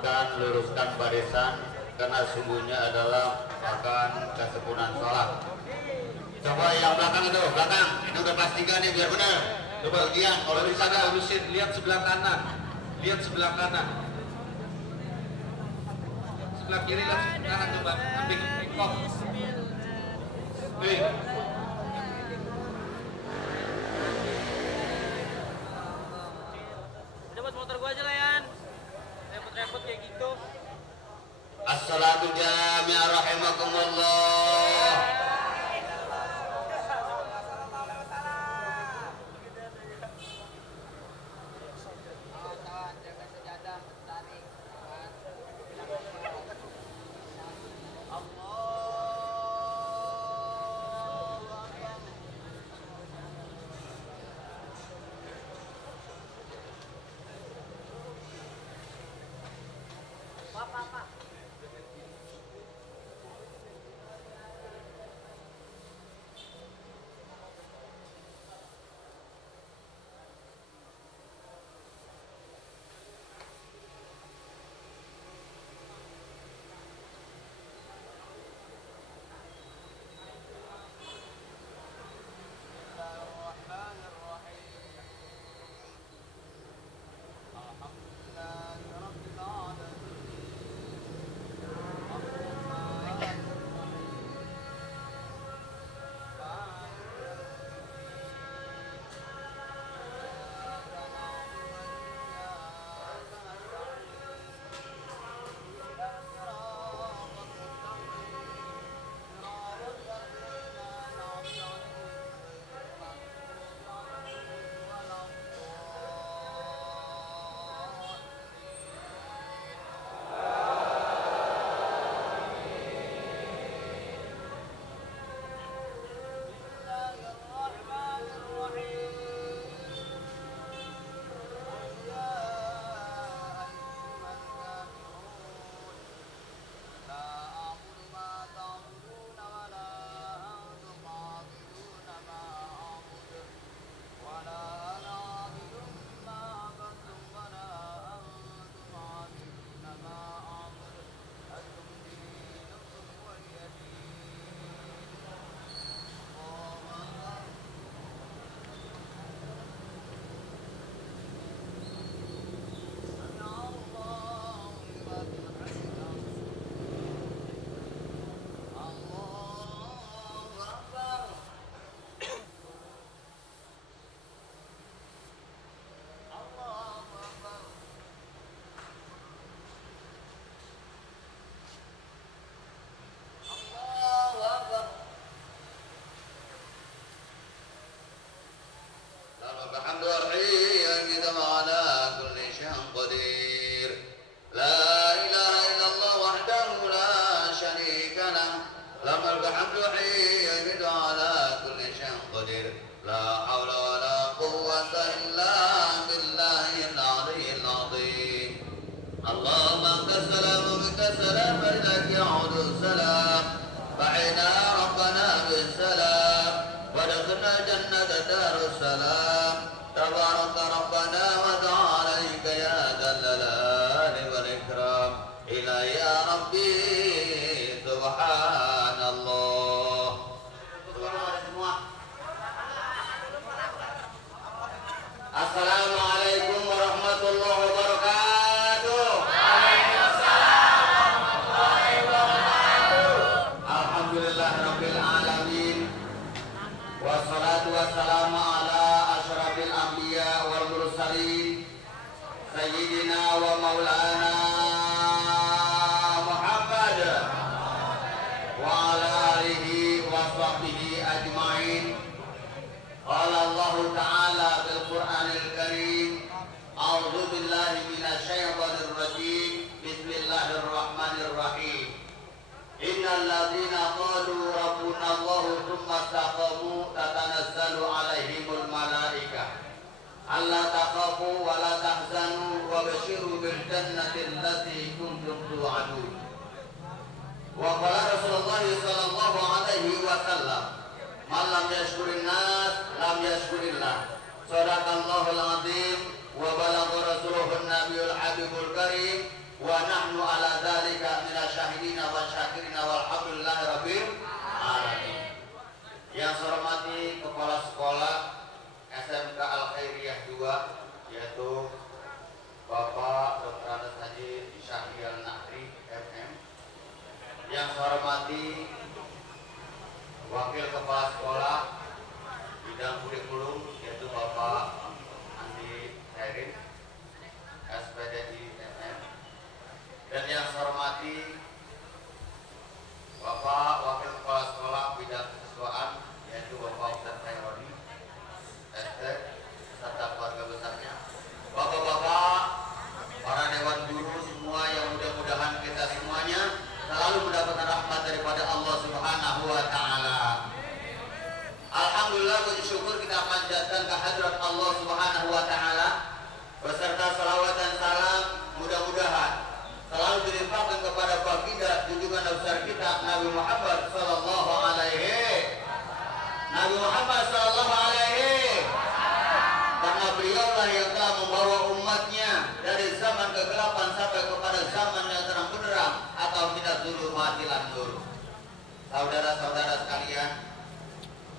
rapatkan, luruskan barisan, karena sungguhnya adalah akan kesempurnaan sholat. Coba yang belakang itu udah pastikan nih biar benar. Coba ujian, kalau bisa nggak urusin, lihat sebelah kanan, sebelah kiri, lihat sebelah kanan, coba ambil kok. Dapat motor gua aja lah, Yan. Repot-repot kayak gitu. As-salatu jami'ah rahimakumullah. Assalamualaikum warahmatullahi wabarakatuh. Alhamdulillahirabbil alamin. Wassalatu wassalamu ala asyrafil anbiya wal mursalin sayyidina wa maulana Muhammad wa ala alihi wa sahbihi ajmain. Qala Allah Ta'ala bil Qur'anil Karim, a'udzu billahi minasyaitonir rajim. Bismillahirrahmanirrahim. Innal ladzina qalu rabbuna Allah tsumma istaqamu tatanazzalu 'alaihimul malaikah alla takhafu wa la tahzanu wa basyiru bil jannati allati kuntum tu'adun. Wa qala Rasulullah sallallahu alaihi wasallam, man lam yashkurin nas lam yashkurillah. Shadaqallahul azim wa balagha rasuluhun nabiyul habibul karim. wa nahnu ala dzalika minasyahidina wa syakirina walhamdulillahi rabbil alamin. Yang saya hormati Kepala Sekolah SMK Al Khairiyah 2 yaitu Bapak Dr. Andes Haji Syahril Nahri MM. Yang saya hormati Wakil Kepala Sekolah Bidang Kurikulum yaitu Bapak Andi Herin SPDI MM. Dan yang saya hormati Bapak Wakil Kepala Sekolah Bidang Kesiswaan yaitu Bapak Ustaz Khaironi ST serta keluarga besarnya, Bapak-bapak, para dewan guru semua yang mudah-mudahan kita semuanya selalu mendapatkan rahmat daripada Allah Subhanahu wa taala. Alhamdulillah, puji syukur kita panjatkan kehadirat Allah Subhanahu wa taala beserta salawat dan salam mudah-mudahan selalu dilimpahkan kepada baginda junjungan besar kita Nabi Muhammad sallallahu alaihi karena beliaulah yang telah membawa umatnya dari zaman kegelapan sampai kepada zaman yang terang benderang atau tidak dulu mati lantur. Saudara-saudara sekalian,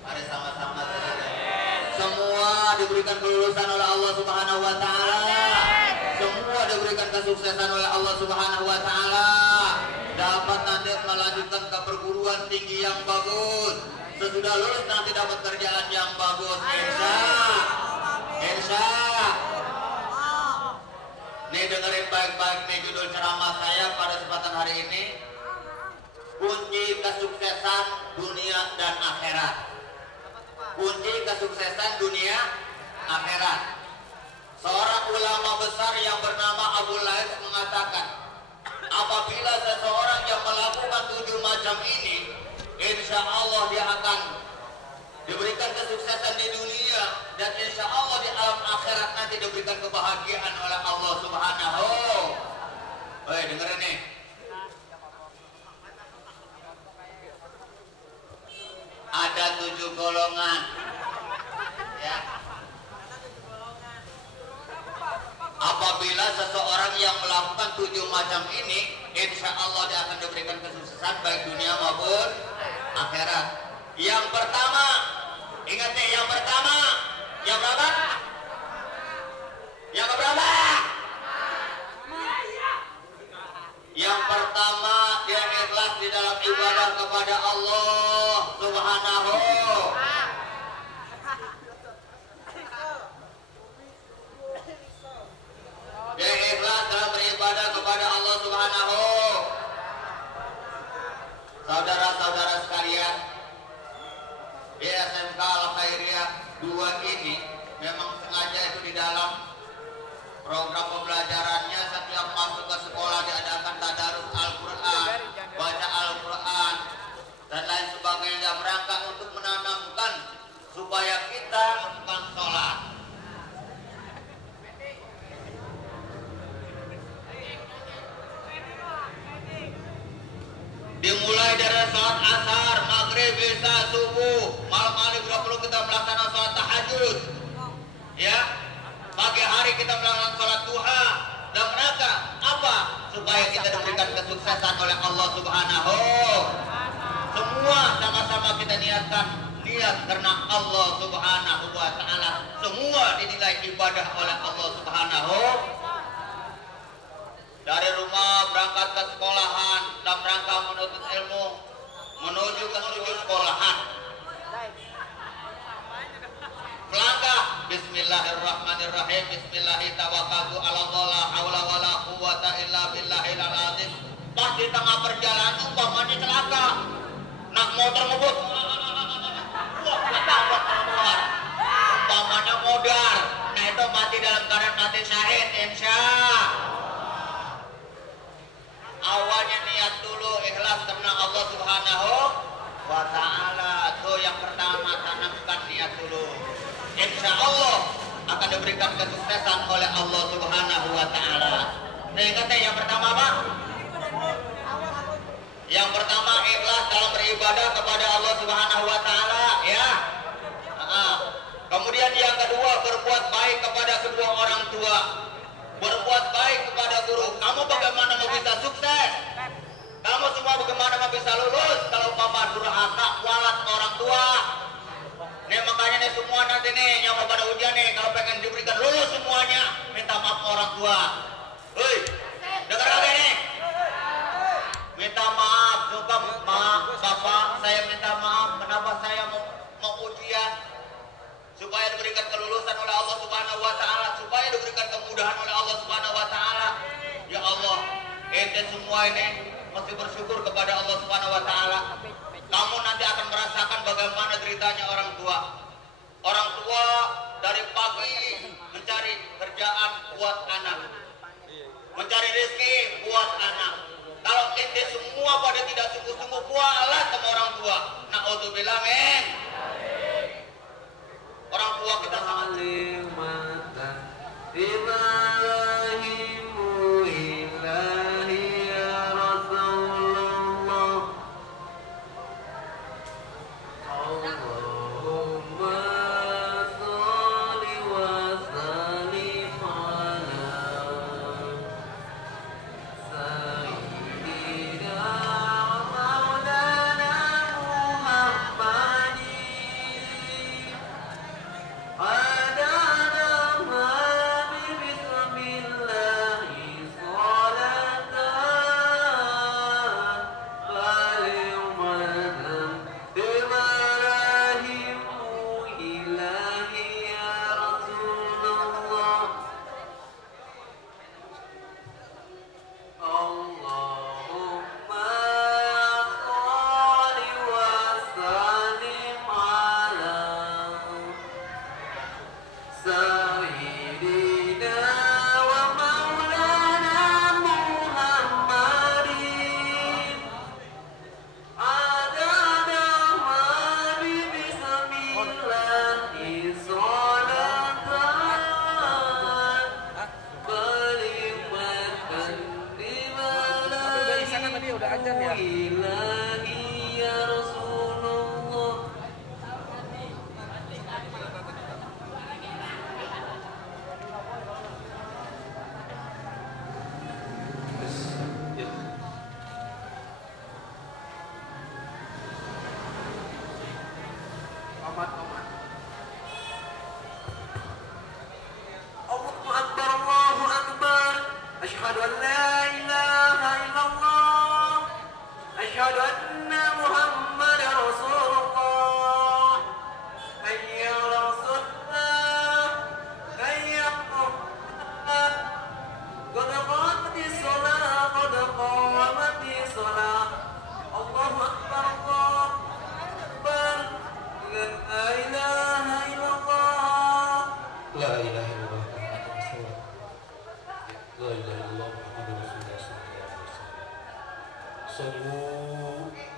mari sama-sama semua diberikan kelulusan oleh Allah Subhanahu wa taala. Semua diberikan kesuksesan oleh Allah Subhanahu wa taala. Dapat nanti melanjutkan ke perguruan tinggi yang bagus. Sesudah lulus nanti dapat kerjaan yang bagus. Insya. Nih dengerin baik-baik nih judul ceramah saya pada kesempatan hari ini. Kunci kesuksesan dunia dan akhirat. Kunci kesuksesan dunia akhirat. Seorang ulama besar yang bernama Abu Lais mengatakan, apabila seseorang yang melakukan 7 macam ini, insya Allah dia akan diberikan kesuksesan di dunia dan insya Allah di alam akhirat nanti diberikan kebahagiaan oleh Allah Subhanahu. Dengerin nih. Ada 7 golongan. Ya. Apabila seseorang yang melakukan 7 macam ini, insya Allah dia akan diberikan kesuksesan baik dunia maupun akhirat. Yang pertama, ingat nih, yang pertama, yang berapa? Yang berapa? Yang pertama, dia ikhlas di dalam ibadah kepada Allah Subhanahu. Dia ikhlas dalam beribadah kepada Allah Subhanahu. Saudara-saudara sekalian, di SMK Al Khairiyah 2 ini memang sengaja itu di dalam program pembelajarannya setiap masuk ke sekolah diadakan tadarus Al-Quran, baca Al-Quran dan lain sebagainya, merangkak untuk menanamkan supaya kita melakukan sholat. Dimulai dari sholat asar, maghrib, isya, subuh, malam hari bila perlu kita melaksanakan sholat tahajud, ya. Pagi hari kita melaksanakan sholat duha dan mereka apa? Supaya kita diberikan kesuksesan oleh Allah Subhanahu. Semua sama-sama kita niatkan niat karena Allah Subhanahu wa taala. Semua dinilai ibadah oleh Allah Subhanahu. Dari rumah berangkat ke sekolahan dalam rangka menuntut ilmu menuju ke sekolahan. Melangkah Bismillahirrahmanirrahim. Bismillahirrahmanirrahim. Tawakkaltu 'ala Allah, la haula wala quwwata illa billahil azim. Pas di tengah perjalanan umpamanya celaka, nak motor ngebut, umpamanya modar, nah itu mati dalam keadaan mati syahid, insya. Awalnya niat dulu ikhlas karena Allah Subhanahu wa taala. Tuh yang pertama, tanamkan niat dulu. Insya Allah akan diberikan kesuksesan oleh Allah Subhanahu wa taala. Sehingga yang pertama apa? Yang pertama ikhlas dalam beribadah kepada Allah Subhanahu wa taala, ya. Kemudian yang kedua berbuat baik kepada kedua orang tua. berbuat baik kepada guru. Kamu bagaimana mau bisa sukses? Kamu semua bagaimana mau bisa lulus kalau bapak durhaka, kualat sama orang tua? Nih makanya nih semua nanti nih yang mau pada ujian nih, kalau pengen diberikan lulus semuanya, minta maaf sama orang tua. Hei, dengar lagi nih. Minta maaf, coba maaf bapak, saya minta maaf. Kenapa saya mau ujian? Supaya diberikan kelulusan oleh Allah Subhanahu Wa Taala, supaya diberikan kemudahan oleh Allah Subhanahu Wa Taala. Ya Allah, ente semua ini mesti bersyukur kepada Allah Subhanahu Wa Taala. Kamu nanti akan merasakan bagaimana deritanya orang tua. Orang tua dari pagi mencari kerjaan buat anak, mencari rezeki buat anak. Kalau ente semua pada tidak sungguh-sungguh kualat sama orang tua, naudzubillah min. Orang tua kita sangat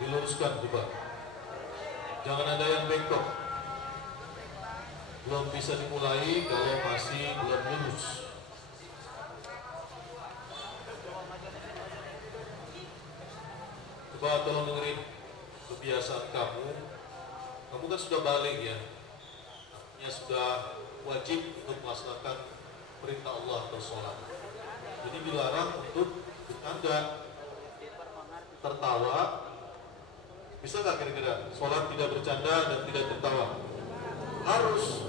diluruskan coba. Jangan ada yang bengkok. Belum bisa dimulai kalau masih belum lurus. Coba tolong dengerin kebiasaan kamu. Kamu kan sudah balik ya. Artinya sudah wajib untuk melaksanakan perintah Allah atau sholat. Jadi dilarang untuk bercanda, tertawa. Bisa nggak kira-kira sholat tidak bercanda dan tidak tertawa? Harus.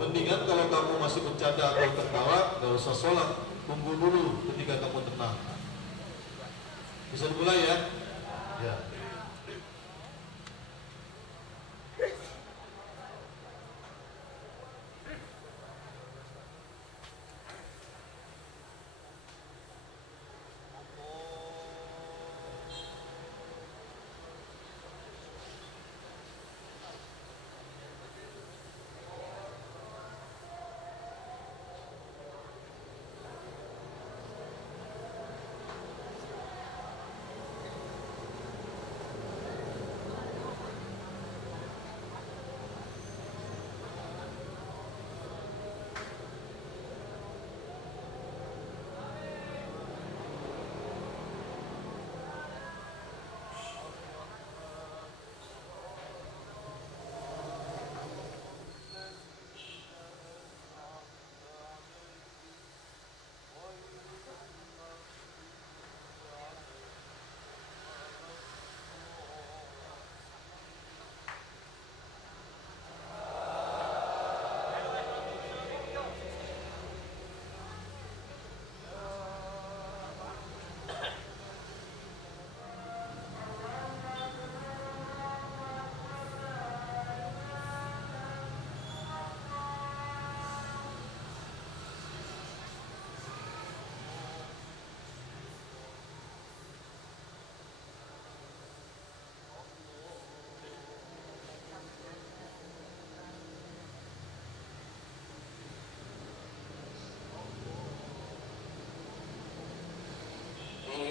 Mendingan kalau kamu masih bercanda atau tertawa, nggak usah sholat. Tunggu dulu ketika kamu tenang. Bisa dimulai ya? Ya.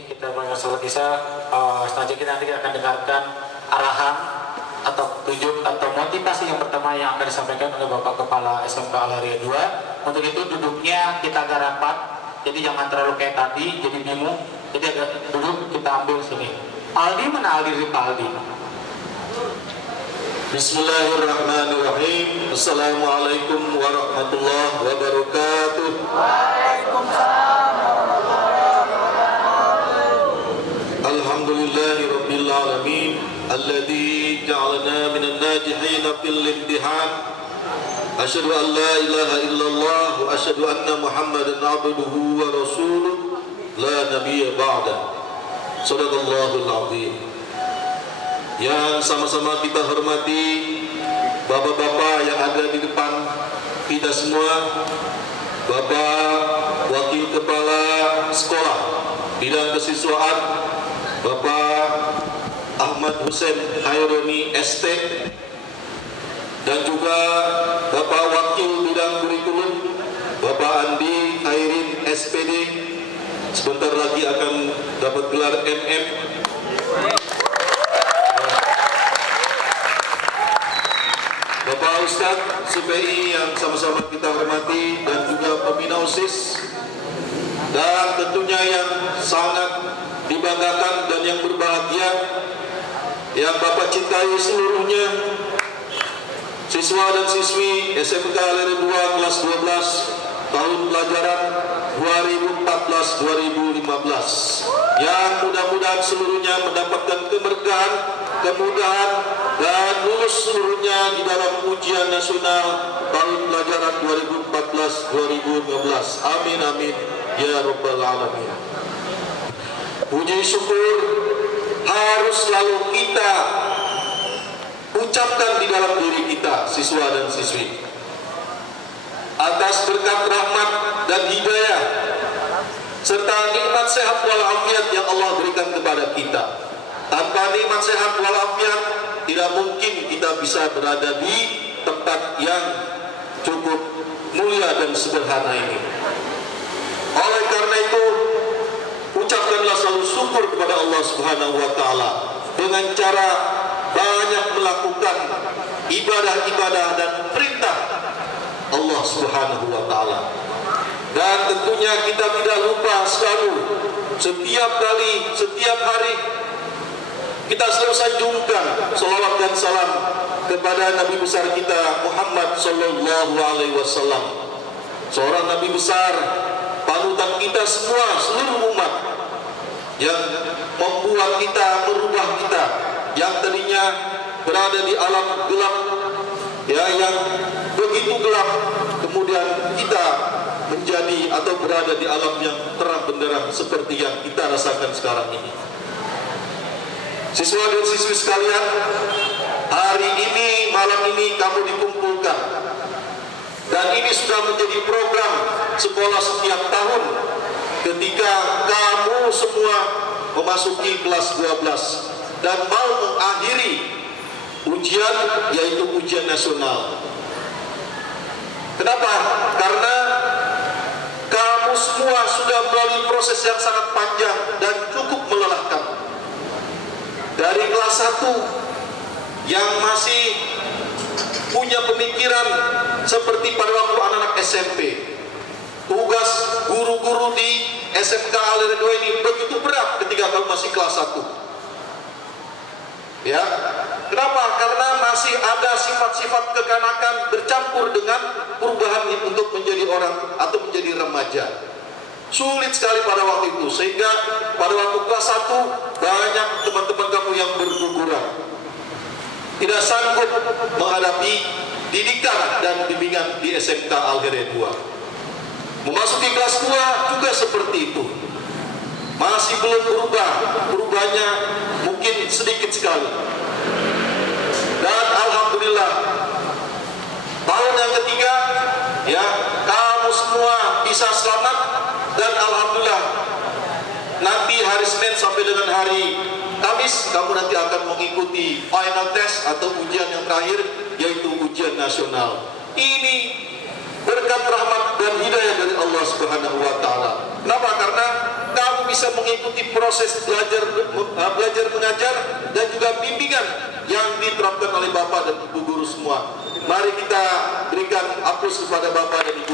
kita mendengar salat Isya. Selanjutnya kita nanti akan dengarkan arahan atau tunjuk atau motivasi yang pertama yang akan disampaikan oleh Bapak Kepala SMK Al-Haria 2. Untuk itu duduknya kita agak rapat, jadi jangan terlalu kayak tadi, jadi bingung. Jadi agak duduk kita ambil sini. Aldi mana Aldi Ripaldi? Bismillahirrahmanirrahim. Assalamualaikum warahmatullahi wabarakatuh. Waalaikumsalam warahmatullahi wabarakatuh. Alhamdulillahi rabbil alamin alladzi ja'alana minan najihin fil imtihan. Asyhadu an la ilaha illallah wa asyhadu anna Muhammadan abduhu wa rasuluh la nabiyya ba'da. Shadaqallahul azim. Yang sama-sama kita hormati bapak-bapak yang ada di depan kita semua, Bapak Wakil Kepala Sekolah Bidang Kesiswaan Bapak Ahmad Hussein Haironi ST, dan juga Bapak Wakil Bidang Kurikulum Bapak Andi Khairin SPD, sebentar lagi akan dapat gelar MM. Bapak Ustadz CPI yang sama-sama kita hormati, dan juga pembina OSIS, dan tentunya yang sangat dibanggakan dan yang berbahagia, yang Bapak cintai seluruhnya, siswa dan siswi SMK Al-Haria 2 kelas 12 tahun pelajaran 2014-2015, yang mudah-mudahan seluruhnya mendapatkan keberkahan, kemudahan, dan lulus seluruhnya di dalam ujian nasional tahun pelajaran 2014-2015. Amin amin ya rabbal alamin. Puji syukur harus selalu kita ucapkan di dalam diri kita, siswa dan siswi, atas berkat rahmat dan hidayah serta nikmat sehat walafiat yang Allah berikan kepada kita. Tanpa nikmat sehat walafiat, tidak mungkin kita bisa berada di tempat yang cukup mulia dan sederhana ini. Oleh karena itu, ucapkanlah selalu syukur kepada Allah Subhanahu wa taala dengan cara banyak melakukan ibadah-ibadah dan perintah Allah Subhanahu wa taala. Dan tentunya kita tidak lupa selalu, setiap kali, setiap hari kita selalu sanjungkan salawat dan salam kepada Nabi besar kita Muhammad sallallahu alaihi wasallam, seorang Nabi besar, panutan kita semua, seluruh umat, yang membuat kita, merubah kita yang tadinya berada di alam gelap, ya, yang begitu gelap, kemudian kita menjadi atau berada di alam yang terang benderang seperti yang kita rasakan sekarang ini. Siswa dan siswi sekalian, hari ini, malam ini kamu dikumpulkan, dan ini sudah menjadi program sekolah setiap tahun ketika kamu semua memasuki kelas 12 dan mau mengakhiri ujian, yaitu ujian nasional. Kenapa? Karena kamu semua sudah melalui proses yang sangat panjang dan cukup melelahkan. Dari kelas 1 yang masih punya pemikiran seperti pada waktu anak-anak SMP, tugas guru-guru di SMK Al-Haria 2 ini begitu berat ketika kamu masih kelas 1. Ya, kenapa? Karena masih ada sifat-sifat kekanakan bercampur dengan perubahan untuk menjadi orang atau menjadi remaja. Sulit sekali pada waktu itu, sehingga pada waktu kelas 1 banyak teman-teman kamu yang berguguran, tidak sanggup menghadapi didikan dan bimbingan di SMK Al-Haria 2. Memasuki kelas 2 juga seperti itu, masih belum berubah, berubahnya mungkin sedikit sekali. Dan alhamdulillah, tahun yang ketiga, ya, kamu semua bisa selamat, dan alhamdulillah nanti hari Senin sampai dengan hari Kamis kamu nanti akan mengikuti final test atau ujian yang terakhir, yaitu ujian nasional. Ini berkat rahmat dan hidayah dari Allah Subhanahu wa taala. Kenapa? Karena kamu bisa mengikuti proses belajar mengajar dan juga bimbingan yang diterapkan oleh Bapak dan Ibu guru semua. Mari kita berikan aplaus kepada Bapak dan Ibu.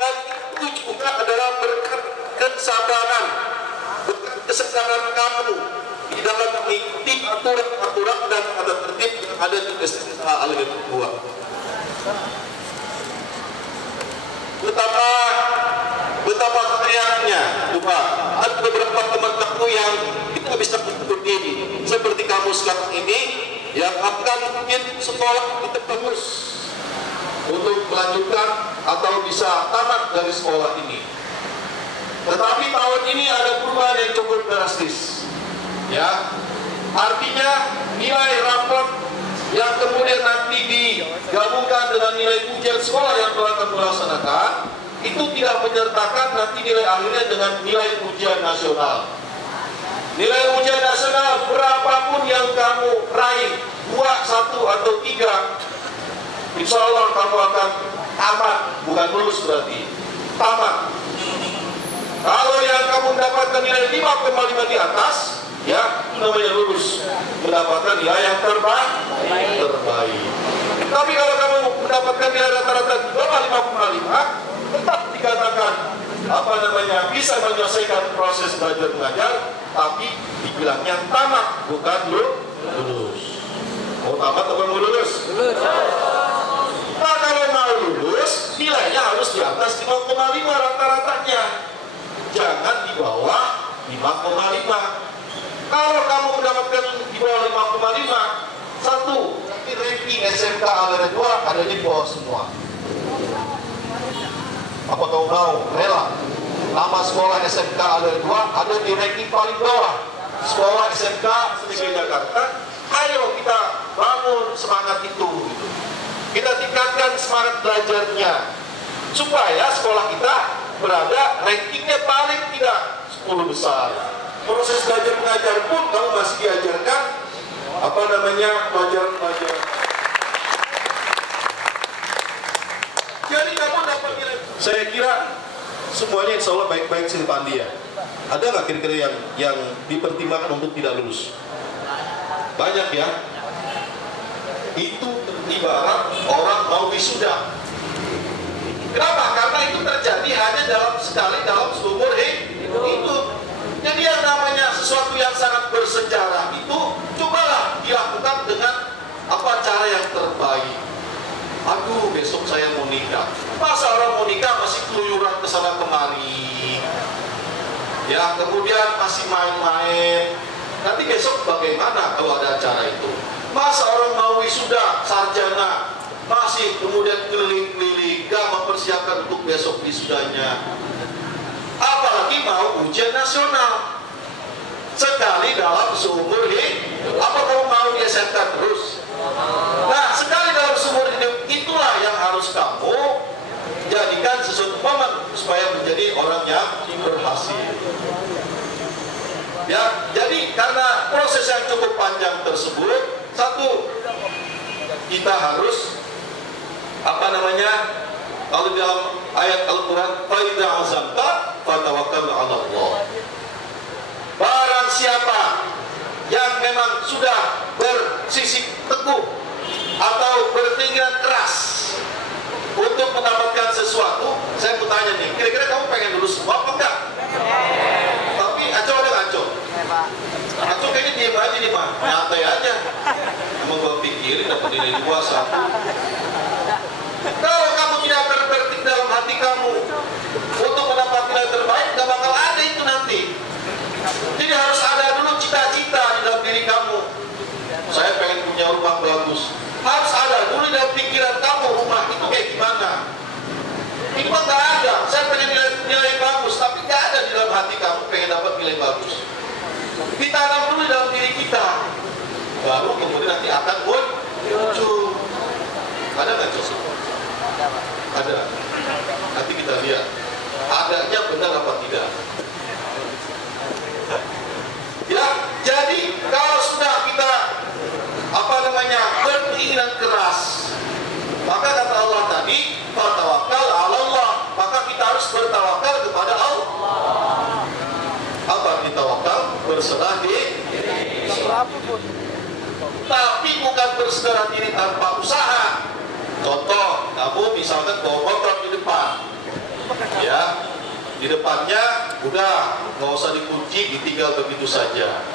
Dan itu juga adalah berkat kesabaran, berkat kesabaran kamu di dalam mengikuti aturan-aturan dan tata tertib yang ada di SMK Al-Hidayah 2. Betapa kayaknya, coba ada beberapa teman-temanku yang kita bisa mengikuti seperti kamu sekarang ini yang akan mungkin sekolah di bagus untuk melanjutkan atau bisa tamat dari sekolah ini. Tetapi tahun ini ada perubahan yang cukup drastis, ya. Artinya nilai raport yang kemudian nanti digabungkan dengan nilai ujian sekolah yang telah kami laksanakan itu tidak menyertakan nanti nilai akhirnya dengan nilai ujian nasional. Nilai ujian nasional berapapun yang kamu raih, 2, 1 atau 3, insya Allah kamu akan tamat, bukan lulus berarti, tamat. Kalau yang kamu mendapatkan nilai 5,5 di atas, ya itu namanya lulus, mendapatkan nilai yang terbaik. Tapi kalau kamu mendapatkan nilai rata-rata di bawah 5,5, tetap dikatakan bisa menyelesaikan proses belajar mengajar, tapi dibilangnya tamat, bukan lulus. Mau tamat atau mau lulus? Nah, kalau mau lulus, nilainya harus di atas 5,5 rata-ratanya, jangan di bawah 5,5. Kalau kamu mendapatkan di bawah 5,5, satu, tapi ranking SMK Al-Hidayah 2 ada di bawah semua. Apa kau mau rela nama sekolah SMK Al-Hidayah 2 ada di ranking paling bawah sekolah SMK di Jakarta? Ayo kita bangun semangat itu, kita tingkatkan semangat belajarnya supaya sekolah kita berada rankingnya paling tidak 10 besar. Proses belajar mengajar pun kamu masih diajarkan pelajaran-pelajaran. Jadi kamu dapat nilai. Saya kira semuanya insya Allah baik-baik sih Pak Andi ya. Ada nggak kira-kira yang dipertimbangkan untuk tidak lulus? Banyak ya. Itu ibarat orang mau wisuda. Kenapa? Karena itu terjadi hanya sekali dalam seumur hidup. Jadi yang namanya sesuatu yang sangat bersejarah itu cobalah dilakukan dengan cara yang terbaik. Aduh, besok saya mau nikah. Masa orang mau nikah masih keluyuran ke sana kemari, ya, kemudian masih main-main. Nanti besok bagaimana kalau ada acara itu? Masa orang mau wisuda sarjana masih kemudian keliling-keliling, gak mempersiapkan untuk besok wisudanya. Apalagi mau ujian nasional sekali dalam seumur hidup. Apa kamu mau di SMK terus? Nah, sekali dalam seumur hidup itulah yang harus kamu jadikan sesuatu momen supaya menjadi orang yang berhasil. Ya, jadi karena proses yang cukup panjang tersebut, satu, kita harus kalau dalam ayat Al-Quran, "Fa'idha azamta fatawakkal 'ala Allah." Barang siapa yang memang sudah bersisik teguh atau berpikiran keras untuk mendapatkan sesuatu, saya mau tanya nih, kira-kira kamu pengen lulus semua apa enggak? Tapi Aco ada nggak Aco? Aco kayaknya diem aja nih Pak, nyantai aja. Emang gua pikirin dapat nilai 2-1. Kalau kamu tidak berpikir dalam hati kamu untuk mendapat nilai terbaik, gak bakal ada itu nanti. Jadi harus ada dulu cita-cita di dalam diri kamu. Saya pengen punya rumah bagus. Harus ada dulu di dalam pikiran kamu, rumah itu kayak gimana. Ini mah gak ada. Saya pengen nilai bagus, tapi gak ada di dalam hati kamu pengen dapat nilai bagus. Ditanam dulu di dalam diri kita, baru kemudian nanti akan muncul. Ada nggak Joseph? Ada. Nanti kita lihat adanya benar apa tidak. Ya, jadi kalau sudah Tapi bukan bersedekah diri tanpa usaha. Contoh, kamu misalkan bawa motor di depan, ya, di depannya udah nggak usah dikunci, ditinggal begitu saja,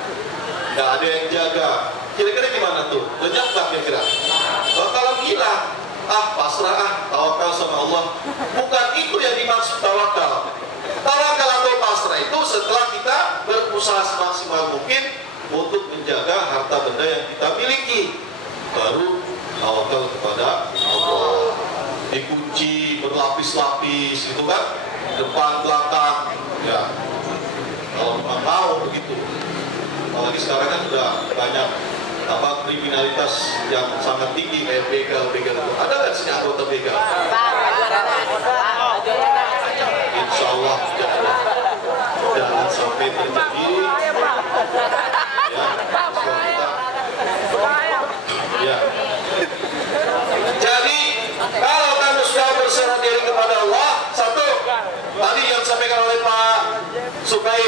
nggak ada yang jaga. Kira-kira gimana tuh? Lenyap nggak kira-kira? Kalau hilang, pasrah, tawakal sama Allah. Bukan itu yang dimaksud tawakal. Tawakal atau pasrah itu setelah kita berusaha semaksimal mungkin untuk menjaga harta benda yang kita miliki, baru tawakal kepada Allah. Dikunci berlapis-lapis gitu kan, depan belakang, ya. Kalau memang mau begitu. Apalagi sekarang kan sudah banyak kriminalitas yang sangat tinggi kayak begal itu. Ada nggak sih anggota begal? Insya Allah jangan sampai terjadi. Ya. Jadi kalau kamu sudah berserah diri kepada Allah, satu tadi yang disampaikan oleh Pak Sukai,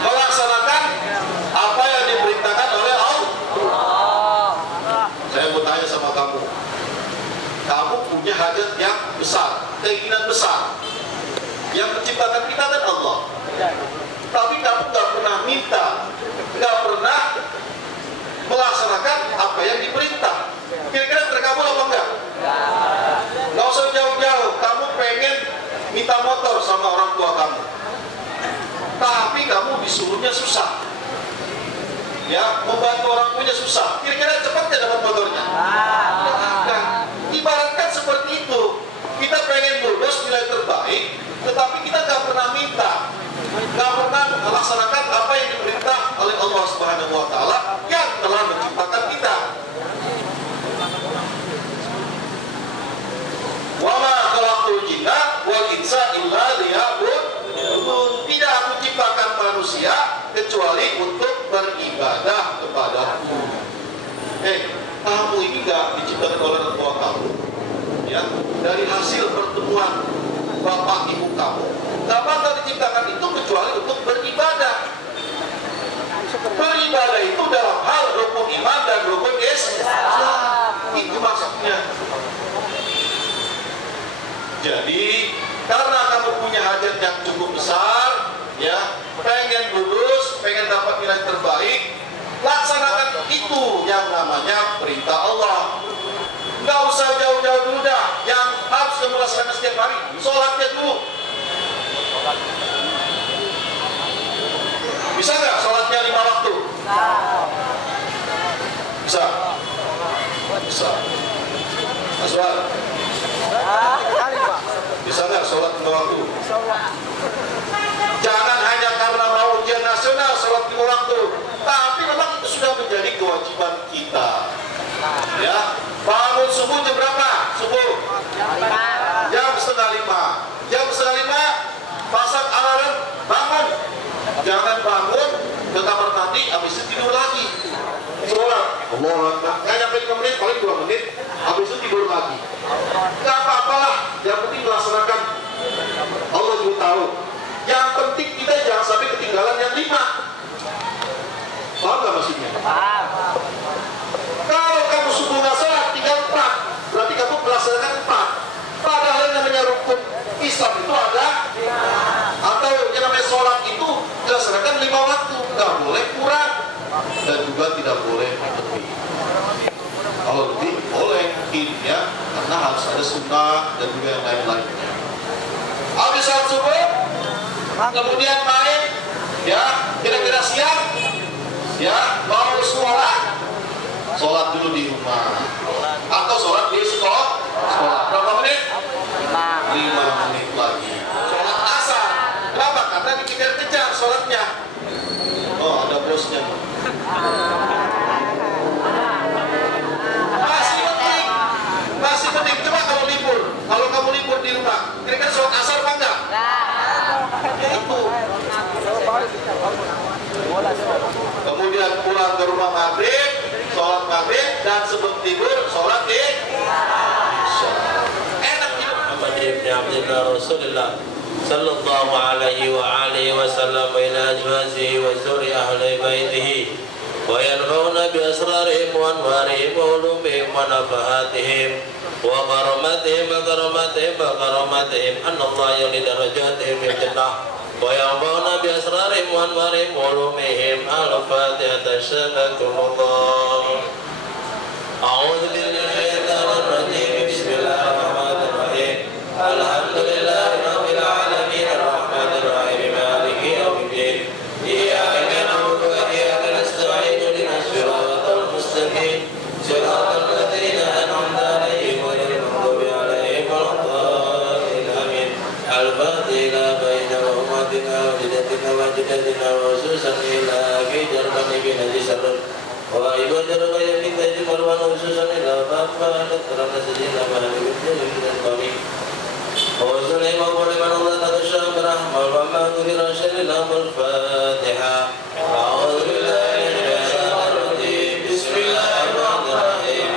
melaksanakan apa yang diperintahkan oleh Allah. Saya mau tanya sama kamu, kamu punya hajat yang besar, keinginan besar, yang menciptakan kita kan Allah. Tapi kamu nggak pernah minta, nggak pernah melaksanakan apa yang diperintah. Kira-kira terkabul apa enggak? Nggak usah jauh-jauh, kamu pengen minta motor sama orang tua kamu, tapi kamu disuruhnya susah, ya, membantu orang tuanya susah. Kira-kira cepat nggak dapat motornya? Nah, ibaratkan seperti itu. Kita pengen lulus nilai terbaik, tetapi kita nggak pernah minta, nggak pernah melaksanakan apa yang diperintah oleh Allah Subhanahu Wa Taala yang telah menciptakan kita. Wa ma khalaqtul jinna wal insa illa liya'budun. Tidak aku ciptakan manusia kecuali untuk beribadah kepadaku. Kamu ini nggak diciptakan oleh orang tua kamu, ya, dari hasil pertemuan bapak ibu kamu. Nggak bakal diciptakan itu kecuali untuk beribadah. Beribadah itu dalam hal rukun iman dan rukun Islam. Itu maksudnya. Jadi karena kamu punya hajat yang cukup besar, ya, pengen lulus, pengen dapat nilai terbaik, laksanakan itu yang namanya perintah Allah. Nggak usah jauh-jauh dulu dah. Yang harus kamu laksanakan setiap hari, sholatnya dulu. Bisa nggak sholatnya 5 waktu? Bisa. Bisa. Aswar. Bisa nggak sholat 5 waktu? Jangan hanya karena mau ujian nasional sholat 5 waktu, tapi memang itu sudah menjadi kewajiban kita. Ya, bangun subuh jam berapa? Subuh jam 4:30. Jam 4:30 pasang alarm, bangun. Jangan bangun ke kamar mandi, habis itu tidur lagi. Sholat, nggak nyampe 5 menit, paling 2 menit, habis itu tidur lagi. Nggak apa-apalah, yang penting melaksanakan. Allah juga tahu. Yang penting kita jangan sampai ketinggalan yang 5. Paham nggak maksudnya? Kalau kamu subuh nggak sholat, tinggal 4, berarti kamu melaksanakan 4. Padahal yang namanya rukun Islam itu ada, atau yang namanya sholat itu dilaksanakan 5 waktu, nggak boleh kurang dan juga tidak boleh lebih. Kalau lebih boleh mungkin, ya, karena harus ada sunnah dan juga yang lain-lainnya. Habis sholat subuh, kemudian main, ya, kira-kira siang, ya, mau sekolah, sholat dulu di rumah atau sholat di sekolah. Berapa menit? 5 menit lagi. Sholat asar. Kenapa? Karena dikejar-kejar sholatnya. Oh, ada bosnya. Masih penting. Coba kalau libur, kalau kamu libur di rumah, kira-kira sholat asar apa enggak? Itu. Kemudian pulang ke rumah maghrib, sholat maghrib, dan sebelum tidur sholat isya. Enak gitu. Muhammad ibn Abdullah Rasulullah صلى الله عليه وآله وسلم إلى أزواجه وزر أهل بيته وينفعون بأسرارهم وأنوارهم وعلومهم ونفحاتهم وكرامتهم أن الله يولي درجاتهم في الجنة وينفعون بأسرارهم وأنوارهم وعلومهم. الفاتحة. شفاكم الله. أعوذ بالله من الشيطان الرجيم. بسم الله الرحمن الرحيم. الحمد لله رب العالمين الرحمن الرحيم مالك يوم الدين إياك نعبد وإياك نستعين اهدنا الصراط المستقيم صراط الذين أنعمت عليهم غير المغضوب عليهم ولا الضالين آمين. الفاتحة بين أمتنا وجدتنا وجدتنا وخصوصا إلى في جرمان بن جسر وإبن جرمان بن جمر وخصوصا إلى بابا نترى سجينا وحبيب جل kami. وصلي مقبول من الله تغشى برحمة وما غفر شر لهم. الفاتحة. أعوذ بالله من الشيطان الرجيم. بسم الله الرحمن الرحيم.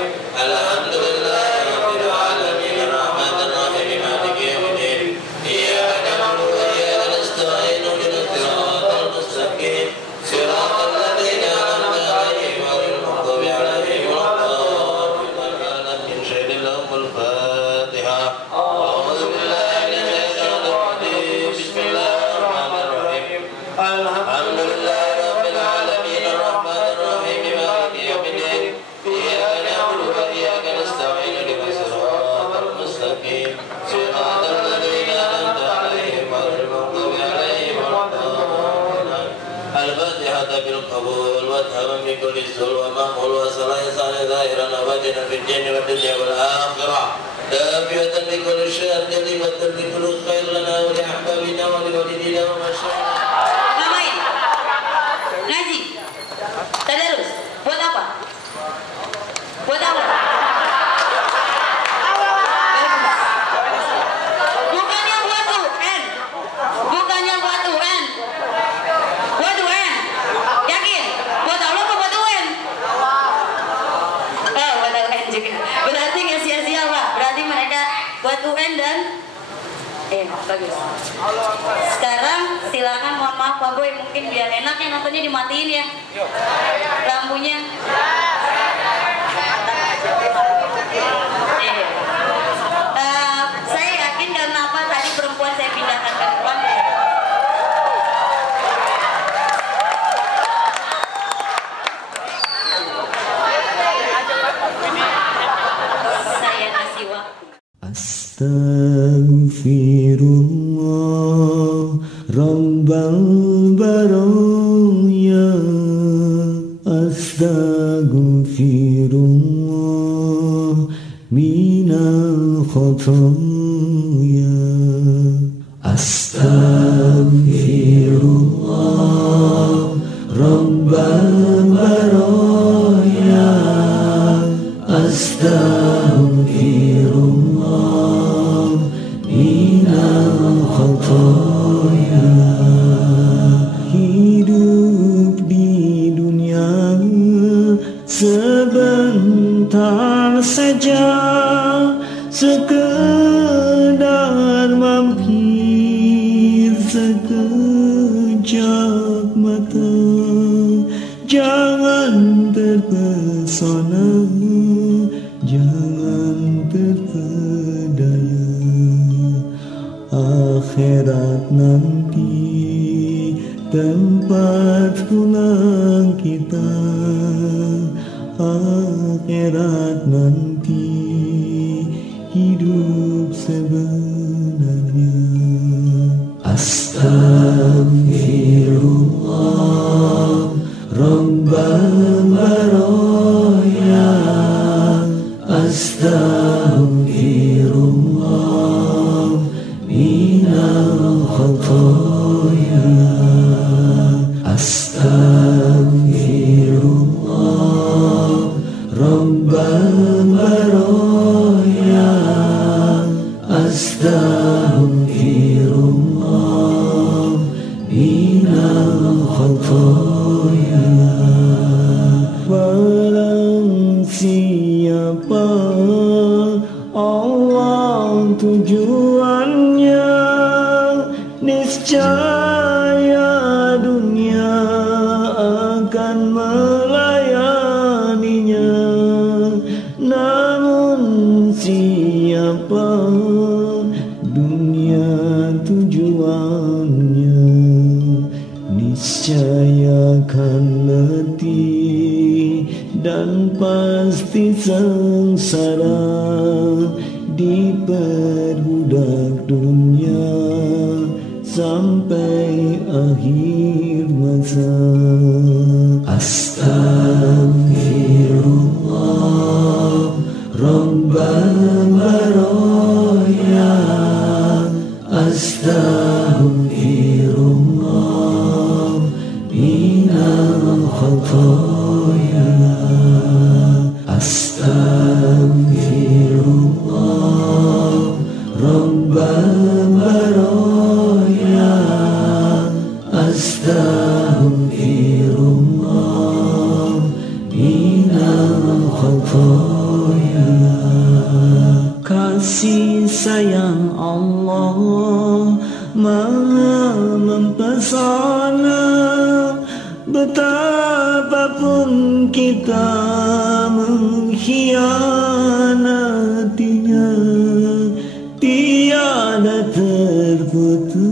الحمد لله رب العالمين الرحمن الرحيم مالك يوم الدين إياك نعبد وإياك نستعين اهدنا الصراط المستقيم صراط الذين أنعمت عليهم غير المغضوب عليهم ولا الضالين من شر لهم. الفاتحة. أعوذ بالله من الشيطان الرجيم. بسم الله الرحمن الرحيم. الحمد لله رب العالمين الرحمن الرحيم مالك يوم الدين إياك نعبد وإياك نستعين اهدنا الصراط المستقيم صراط الذين أنعمت عليهم غير المغضوب عليهم ولا الضالين. الفاتحة بالقبول والتمام بكل السر ومأمول وصلاة صالح ظاهرا وباطنا في الدين والدنيا والآخرة دافعة لكل شر جلبة لكل خير لنا ولأحبابنا ولوالدينا ومشايخنا. Ngapain? Ngaji? Tadarus? Buat apa? Buat apa? Bukannya buat UN. Bukannya buat UN. Buat UN. Yakin? Buat Allah apa buat UN? Oh, buat UN juga. Berarti nggak sia-sia Pak. Berarti mereka buat UN dan bagus. Sekarang silakan, mohon maaf Pak Boy, mungkin biar enak ya nontonnya dimatiin ya lampunya. Saya yakin karena apa tadi perempuan saya pindahkan ke depan. Saya kasih waktu. Astaghfirullah Rabbal baraya. Astaghfirullah minal khotoya. Astaghfirullah Rabbal baraya. Astaghfirullah minal khotoya. Hidup di dunia sebentar saja, sekedar mampir sekejap mata. Jangan terpesona, jangan terpedaya. Akhirat nanti tempat pulang kita. Akhirat nanti hidup sebenarnya. Astaghfirullah Rabbal baraya. Astaghfirullah minal khotoya. Astaghfirullah Rabbal baraya. Astaghfirullah minal khotoya. Barang siapa Allah tujuannya, niscaya dunia akan melayaninya. Namun siapa dunia tujuannya, niscaya akan letih dan pasti sengsara diperbudak dunia sampai akhir masa. Astaghfirullah Rabbal baraya, astaghfirullah minal khataya, astaghfirullah Rabbal baraya, astaghfirullah minal khataya. Kasih sayang Allah maha mempesona, betapapun kita mengkhianatinya, tiada terputus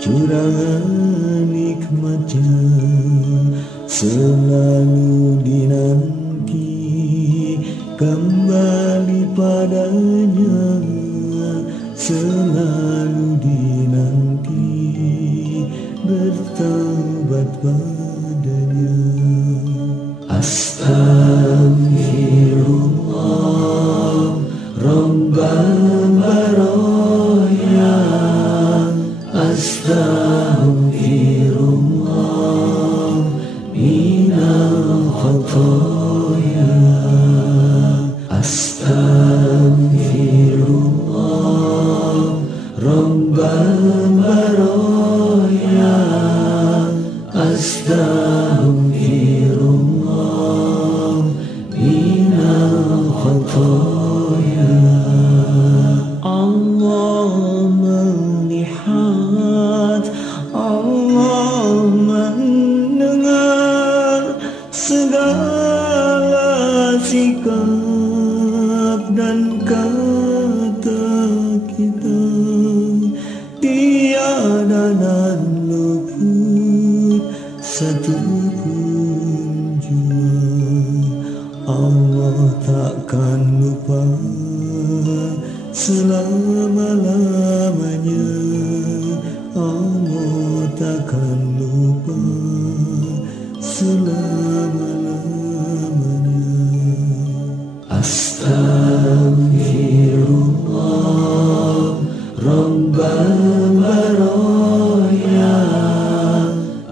curahan nikmatnya, selalu dinanti kembali padanya, selalu dinanti bertaubat padanya. Astaghfirullah Rabbal baraya, astaghfirullah minal khataya, astaghfirullah Rabbal baraya, astaghfirullah minal khataya. Allah melihat, Allah mendengar segala sikap dan kata kita, tiada dan luput satu pun jua. Allah takkan lupa selama-lamanya, Allah takkan lupa selama-lamanya. Astaghfirullah Rabbal baraya,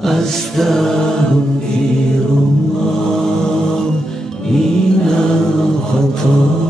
astaghfirullah minal khataya.